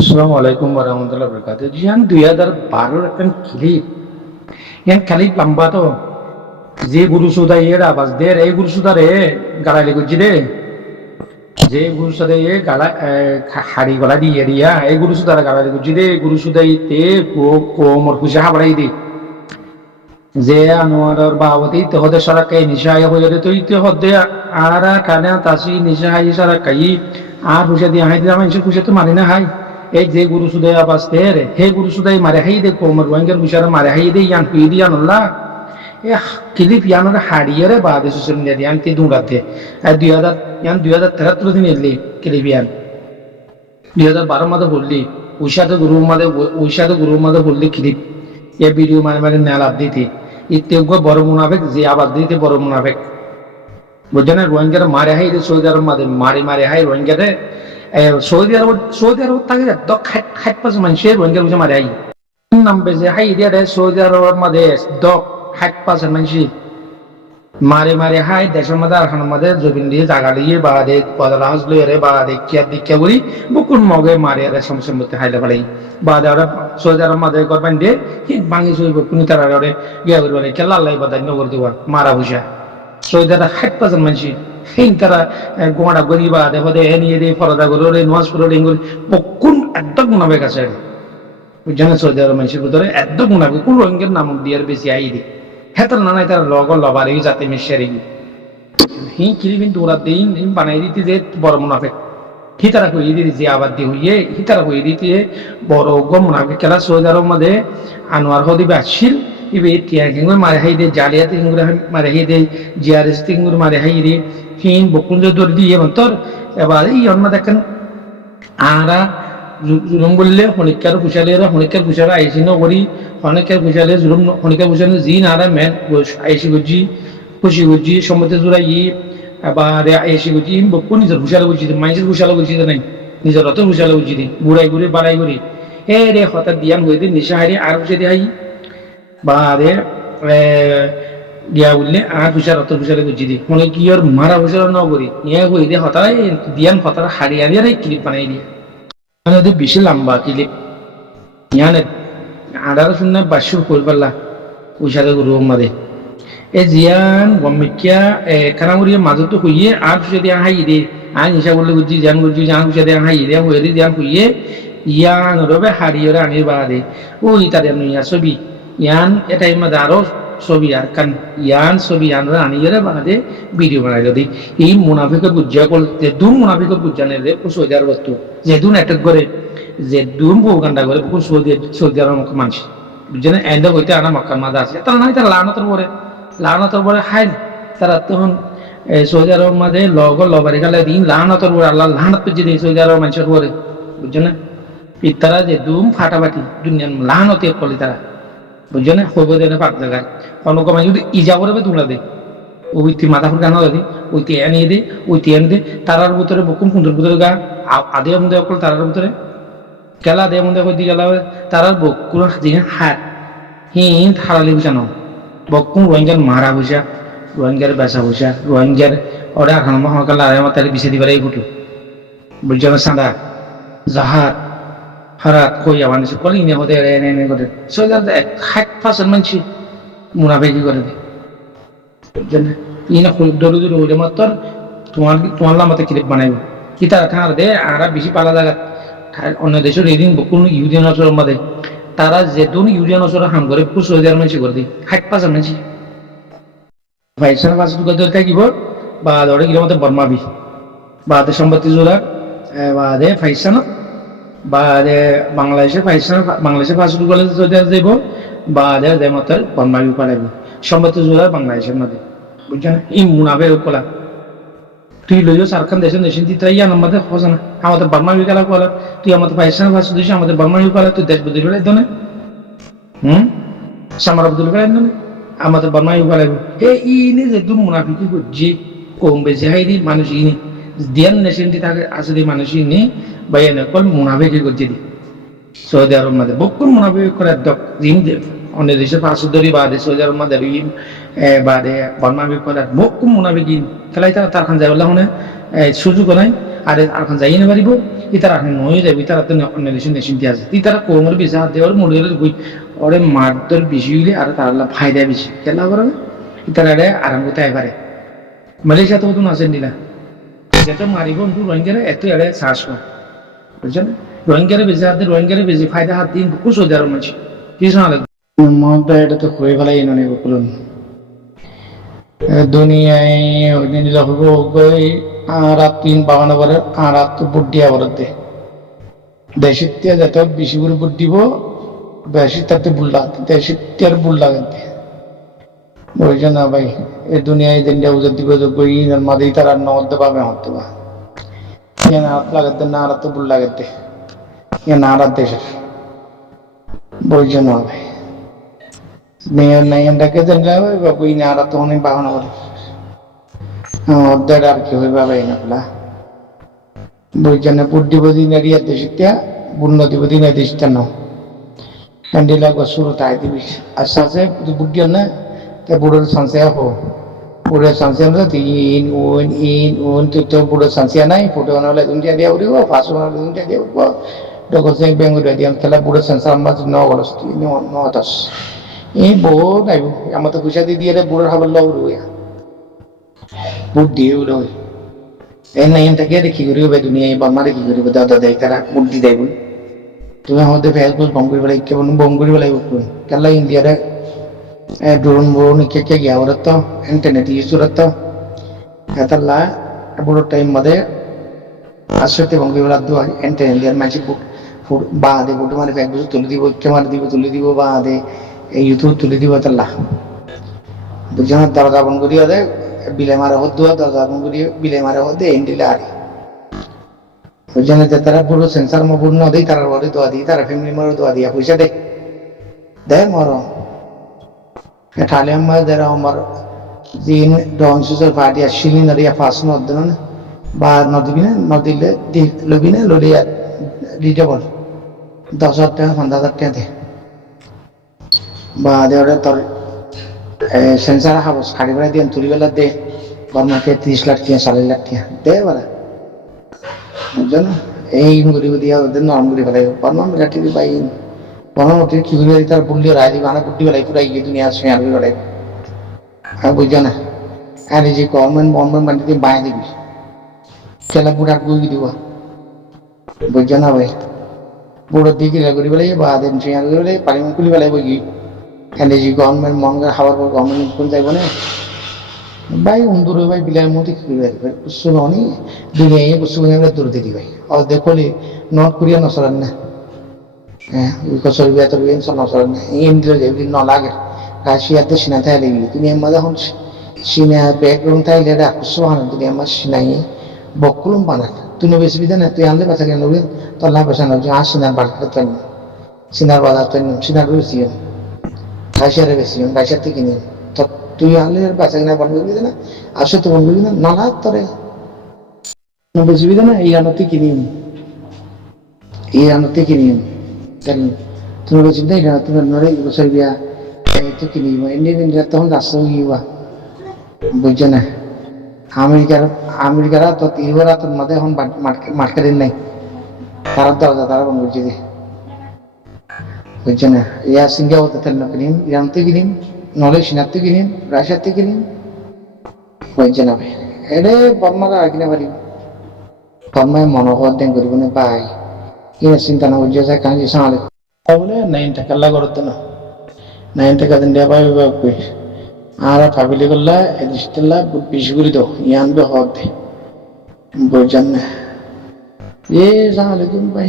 আসসালামু আলাইকুম ওরহমতুল্লাহ বরকাতুহ। জি, 2012 একটা ক্লিপ, ক্লিপ লম্বা তো, যে গুরু সুদা এর আওয়াজ দে এই গুরু সুদা রে গালালি করছি রে, যে গুরু সুদা এ গালা হাড়ি গলা দিয়ে দিয়া এই গুরু সুদার গালালি করছি রে, গুরু সুদাই তে কোমর খুশি হাবড়াই দে, যে আনোয়ার বাবতি তোহদের সারা কাই নিশাই হয়ে রে তুই তো হদে আর কানে তাসি নিশাই সারা কাই আর খুশি দিয়ে হাই দিয়ে মানুষের খুশি তো মানি না হাই। এই যে গুরু সুদয় আবাস রে হে গুরু সুদয় মারে হাই দে কোমর ওয়াঙ্গের খুশারা মারে হাই দে ইয়ান হুই দিয়ান আল্লাহ এ ক্লিপ ইয়ানোর হাড়িয়ে রে বাদে সোশ্যাল মিডিয়া ইয়ান তে দুরাতে 2013 দিন এলি ক্লিপ ইয়ান 2012 মাদে বললি উইসাতে গুরু মাদে বললি ক্লিপ এ ভিডিও মানে মানে নেলাপ দিতে ইত্যজ্ঞ বড় মুনাফেক যে আবাদ দিতে বড় মুনাফেক বুঝছেন। রোহিঙ্গারা মারে হাই সৌদি আরব মাদে মারি মারে হাই রোহিঙ্গারে সৌদি আরব থাকে একদম খাট পাঁচ মানুষের রোহিঙ্গার বুঝে মারে হাই নাম বেজে হাই দিয়া রে সৌদি আরব মাদে দক খাট পাঁচ মানুষ মারে মারে হাই দেশের মধ্যে আর মধ্যে জবিন দিয়ে জাগা দিয়ে বা দে বদলা হাস লই রে বা দেখিয়া দীক্ষা করি বুকুন মগে মারে রে সমস্যার মধ্যে হাইলে পালাই বা দে ওরা সৌদি আরব মাদে করবেন দিয়ে ভাঙি সই বুকুনি তারা ওরে গিয়া করবে কেলা আল্লাহ বাদাই নগর দিবা মারা বুঝা সৌদি আরব খাট পাঁচ মানুষ সেই তারা গোড়া গরিবা দেখো দে এ নিয়ে দিয়ে ফরদা করে ওরে নোয়াজ করে ওরে বকুন একদম মুনাফেক আছে বুঝছেন। সৌদি আরব মানুষের ভিতরে একদম মুনাফেক কোন রোহিঙ্গার নাম দিয়ে বেশি আই দি হেতার না নাই তারা লগর লবার এই যাতে মিশারি হি কিরি কিন্তু ওরা দিন বানাই দিতে যে বড় মুনাফেক হিতারা কই দিতে যে আবাদ দিয়ে হইয়ে হিতারা কই দিতে বড় গম মুনাফেক খেলা সৌদি আরব মধ্যে আনোয়ার হদিবে আসছিল ইবে টিয়া কিঙ্গুর মারে হাই দে জালিয়াতে কিঙ্গুর মারে হাই দে জিআরএস কিঙ্গুর মারে হাই রে হিন বকুঞ্জ দর দিয়ে মন্তর এবার এই অন্য দেখেন আরা জুলুম বললে হনিকার কুশালেরা হনিকার কুশালা আইসি নগরী হনিকার কুশালে জুলুম হনিকার কুশালে জি নারা মেন আইসি গুজি খুশি গুজি সম্মতি জোড়াই এবার আইসি গুজি বকু নিজের কুশালা গুজি মাইসের কুশালা গুজি নাই নিজের অত কুশালা গুজি দি বুড়াই ঘুরে বাড়াই ঘুরি হে রে হঠাৎ দিয়ান হয়ে দিন নিশা হারি আর কুশে দি হাই বা রে দিয়া বললে আর কুশাল অত কুশালে গুজি দি মনে কি ওর মারা কুশালা নগরী ইয়ে হয়ে দিয়ে হঠাৎ দিয়ান হঠাৎ হারি হারি আর ক্লিপ বানাই দিয়ে মানে বেশি লম্বা ক্লিপ ইয়ানে আডার শুনে বাসুর করবাল্লা উষারে গুরু মাদে এ জিয়ান গম্মিকিয়া কানামুরিয়া মাজতো হইয়ে আর যদি হাই দে আই নিশা বললে গুজি জান গুজি জান যদি হাই দে হয়ে দি জান হইয়ে ইয়ান রবে হারিয়রে আনির বাদে ওই তাদের নইয়া ছবি ইয়ান এটাই মাদে আরো ছবি আর কান ইয়ান ছবি আনরা আনিয়রে বাদে ভিডিও বানাই যদি এই মুনাফিকের বুঝা কল যে দুন মুনাফিকের বুঝা নেলে সৌদি আরব তো যে দুন অ্যাটাক করে যে দুন প্রোপাগান্ডা করে বুকুন সৌদি আরব মানুষ বুঝছেন এন্ড হইতে আনা মক্কার মাঝে আছে তারা নাই তারা লানতর পরে খায় তারা তখন সৌদি আরব মাঝে লবারি খেলা দিন লানতর পরে আল্লাহ লানত পেয়ে দিয়ে সৌদি আরব মানুষের পরে বুঝছেন তারা যে দুম ফাটাফাটি দুনিয়ার লানতে কলি তারা বুঝছেন হইব দেনে পাক জায়গায় অন্য কমাই যদি ইজা করবে তোমরা দে ওইটি মাথা ফুট গান দি ওইটি এনিয়ে দে ওইটি এনে দে তারার ভিতরে বকুম সুন্দর ভিতরে গা আদে মধ্যে অকল তারার ভিতরে খেলা দে মধ্যে কই দি গেলা তারার বকুর জিনে হাত হিন হারালি বুঝানো বকুম রোহিঙ্গার মারা বুঝা রোহিঙ্গার বেসা বুঝা রোহিঙ্গার ওরা এখন মহাকাল আর আমার তাহলে বিছে দিবার এই ফুটো বুঝছেন সাদা জাহাজ হারাত কই আমার নিচে কলি নিয়ে হতে এনে করে সোজা 60% মানুষ মুনাফেকি করে দেয় বুঝছেন। ইনা দৌড়ে দৌড়ে হলে মাত্র তোমার লামাতে ক্লিপ বানাইব কি তারা খার দে আর বেশি পালা জায়গা অন্য দেশের রেডিং কোন ইউরিয়ান অচর মধ্যে তারা যে দুন ইউরিয়ান অচর হাম করে পুরো সৌদি আরব মানুষ করে দিই 60% মানুষ ফাইসার পাঁচ দরকার থাকিব বা ধরে গেলে মতো বর্মাবি বা সম্পত্তি জোড়া বা দে ফাইসানো বা বাংলাদেশের পাঁচ গেলে যদি যাইব বা দে মতো বর্মাবি পালাইব সম্পত্তি জোড়া বাংলাদেশের মধ্যে বুঝছেন ই মুনাফে কলা তুই লইও সারখান দেশের দেশের দিতে আমাদের হসে না আমাদের বর্মাবি খেলা কলা তুই আমাদের ফাইসার পাঁচ দিস আমাদের বর্মাবি কলা তুই দেশ বদলি ফেলাই দনে সামারা বদলি ফেলাই দনে আমাদের বর্মাবি ফেলাইব ইনি যে দু মুনাফিকি করছি কম বেশি হাই দি মানুষ ইনি দিয়ান নেশনটি থাকে আছে দি মানুষ ইনি বা এনে কল মুনাফিকি করছে দি সৌদি আরব মাঝে বকুন মুনাফিকি করে জিম অন্য দেশের পাঁচশো ধরি বাদে সৌদি আরব মাঝে বাদে বর্মাবি করে বকুন মুনাফিকি খেলাই তারা তার খান যাই বললাম সুযোগ নাই আর আর খান যাই না পারিব ইতারা নয় যাবে ইতারা তো অন্য দেশে নেশন দিয়ে আছে ইতারা কোমর বেশি হাত দেওয়ার মরে গেলে বই ওরে মারধর বেশি হইলে আর তার ফায়দা বেশি খেলা করে ইতারা আরাম করতে পারে মালয়েশিয়া তো নতুন আসেন দিলা যেটা মারিব রোহিঙ্গারা এত এড়ে চাষ হয় বুঝছেন রোহিঙ্গারে বেশি হাত দিয়ে রোহিঙ্গারে বেশি ফায়দা হাত দিন খুব সৌদি আরব মানছি কি শোনা লাগবে মমতা এটা তো হয়ে ফেলাই এনে বলুন দুনিয়ায় নিল গই আর তিন বাগানো করে আর তো বুদ্ধি আবার দে দেশের তিয়া যত বেশি করে বুট দিব বেশি তাতে বুল্লা দেশের তিয়ার বুল্লা গেতে বলছে না ভাই এ দুনিয়ায় দিনটা উজর দিব গই মাদি তার আর নগদ পাবে হতে বা না হাত লাগাতে না আর তো বুল লাগাতে না আর দেশের বলছে না ভাই নেইটাকে জানলে কই না আর তো অনেক বাগানো করে অর্ধেক আর কি হইবা ভাই না বলা বলছে না বুদ্ধি বদি নারিয়া দেশিতা বুন্ন দিবদি না দেশিতা নাও ক্যান্ডিলা গসুর তাই দিবি আস্তে আস্তে বুদ্ধি না তা বুড়োর সংশয় হো বুড়োর সংশয় হলো ইন তো বুড়োর সংশয় নাই ফটো বানালে দুনিয়া দিয়ে উড়িব ফাঁসু বানালে দুনিয়া দিয়ে উড়ব ডকসে বেঙ্গুলিয়া দিয়ে খেলা বুড়োর সংসার আমার ন গলস ন দশ এই বহু নাইব আমার তো পয়সা দিয়ে বুড়োর খাবার লগ উড়িয়া বুদ্ধি উড়ো এই নাই থাকে দেখি করিব দুনিয়া এই বামারে কি করিব দাদা দেয় তারা বুদ্ধি দেয় তুমি আমাদের ফেসবুক বম করিব লাগে কেমন বম করিব লাগিব কেলা ইন্ডিয়ারে ড্রোন বোন কে গিয়া ওরা তো ইন্টারনেট ইউজ ওরা তো এতলা বুড়ো টাইম মধ্যে আসতে বম করিব লাগতো ইন্টারনেট দিয়ে মাঝে ফুট বা দে বুটো মানে ফেসবুক তুলে দিব ক্যামেরা দিব তুলে দিব বা দে ইউটিউব তুলে দিব তাল্লা বুঝছেন দরজা বন্ধ করিয়া দে বিলে মারা হতো দরজা বন্ধ করিয়া বিলে মারা হতে এন্ডিলে আরি বুঝছেন তারা পুরো সেন্সার মপূর্ণ দেই তারা বলে দোয়া দিই তারা ফ্যামিলি মারো দোয়া দিয়া পয়সা দে মরো ঠালে আমার যারা আমার দিন ডনসুসের পার্টি আসছিলি নদিয়া ফাঁস নদ না বা নদী না নদীলে লবি না লড়িয়া দিতে বল 10,000 টাকা 15,000 টাকা দে বা দেওয়ারে তোর সেন্সার হাবস খাড়ি বেড়া দিয়ে তুলি বেলা দে বর্মাকে 30 লাখ টাকা 40 লাখ টাকা দে বলা বুঝছেন এই গরিব দিয়া ওদের নরম করে ফেলাই বর্মা মিলাটি পাই বর্মাটি কি করে তার বুল্লি রায় দিব আনা বুদ্ধি বেলাই পুরাই গিয়ে দুনিয়া শেয়ার করে বেড়াই আর বুঝছো না আর এই যে গভর্নমেন্ট বানিয়ে দিয়ে বাই দিবি খেলা বুড়ার গুই দিব বুঝছো না ভাই বুড়ো দিকে করি বেলাই বা দেন শেয়ার করে বেলাই পার্লামেন্ট খুলি বেলাই বই এনে যে গভর্নমেন্ট মঙ্গল খাবার পর গভর্নমেন্ট কোন যাইব না ভাই উন্দুর ভাই বিলার মধ্যে কি করে কুসু ননি দুনিয়ায় কুসু আমরা দূর দিদি ভাই আর দেখলি নর্থ কোরিয়া নসরান না হ্যাঁ কসর বিয়া তো বিন সব নসরান না ইন্ডিয়া যে ন লাগে রাশিয়াতে সিনা তাই লাগি তুমি আমাদের এখন সিনা ব্যাকগ্রাউন্ড তাই লেডা কুসু হান তুমি আমার সিনাই বকুলম বানা তুমি বেশি বিদা না তুই আনলে বাসা কেন নবীন তোর লাভ বাসা না আ সিনার বাড়তে তো সিনার বাজার তো সিনার বেশি রাশিয়ারে বেশি রাশিয়া থেকে নিয়ে তুই আনলে বাসা কিনা বন্ধ করবি না আসে তো বন্ধ করবি না নালা তোরে বেশি বিদা না ইরানতে কিনিম তুমি বেশি না ইরান তুমি নরে বছর বিয়া তো কিনিব ইন্ডিয়া তখন রাস্তা গিয়েবা বুঝছো না আমেরিকারা তো তিনবার তোর মধ্যে এখন মার্কেটের নাই তারা দরজা তারা বন্ধ করছে বুঝছো না ইয়া সিঙ্গাপুর তেল কিনিম ইরানতে কিনিম নলে সিনাতে কিনিম রাশিয়াতে কিনিম বুঝছো না ভাই এটা বর্মাকে আর কিনা পারিব বর্মায় মনোহর দেন করিব না ভাই কিনা চিন্তা না বুঝছো যায় কাজ সামালে বলে 9 টাকা লাগতো না 9 টাকা দিন দেওয়া পাইবে আর ফ্যামিলি করলা এদিকলা বেশি করে দাও ইয়ানবে হতে বুঝছেন না এ সালামালাইকুম ভাই